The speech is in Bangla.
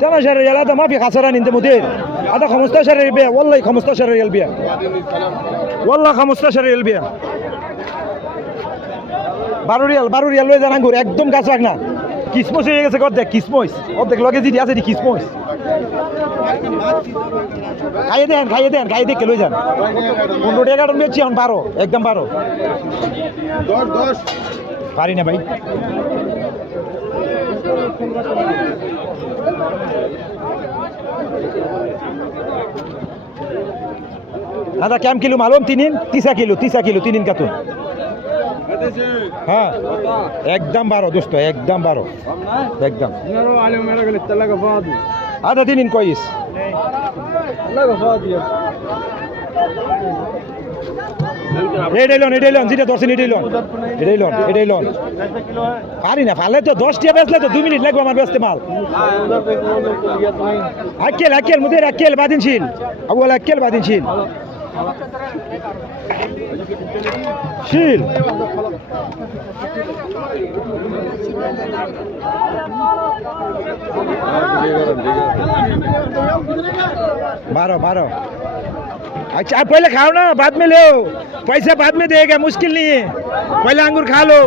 12 ريال هذا ما في خسران انت مدير هذا 15 ريال بيع والله 15 ريال بيع والله 15 ريال بيع 12 রিয়াল লয়ে যান আঙ্গুর একদম গাছ রাখ না কিসমোস হয়ে গেছে অর্ধেক কিসমোস অর্ধেক লগে যদি আছে কিসমোস খাইয়ে দেন দেখে লই যান 15 টাকা কাটন বেচছি এখন 12 একদম 12 10 পারি না ভাই দাদা কেম কিলো মালুম 30 কিলো 3 কাতুন হ্যাঁ একদম 12 দোস্ত একদম 12 একদম هذا دين كويس এডাইলন যেটা ধরছেন এডাইলন পারি না ফালে তো 10 টিয়া বেচলে তো 2 মিনিট লাগবে আমার বেচতে মাল আকেল মুদির আকেল বাদিনশীল আবুল আকেল বাদিনশীল শিল बारह अच्छा आप पहले खाओ ना बाद में लो पैसा बाद में देगा मुश्किल नहीं है पहले अंगूर खा लो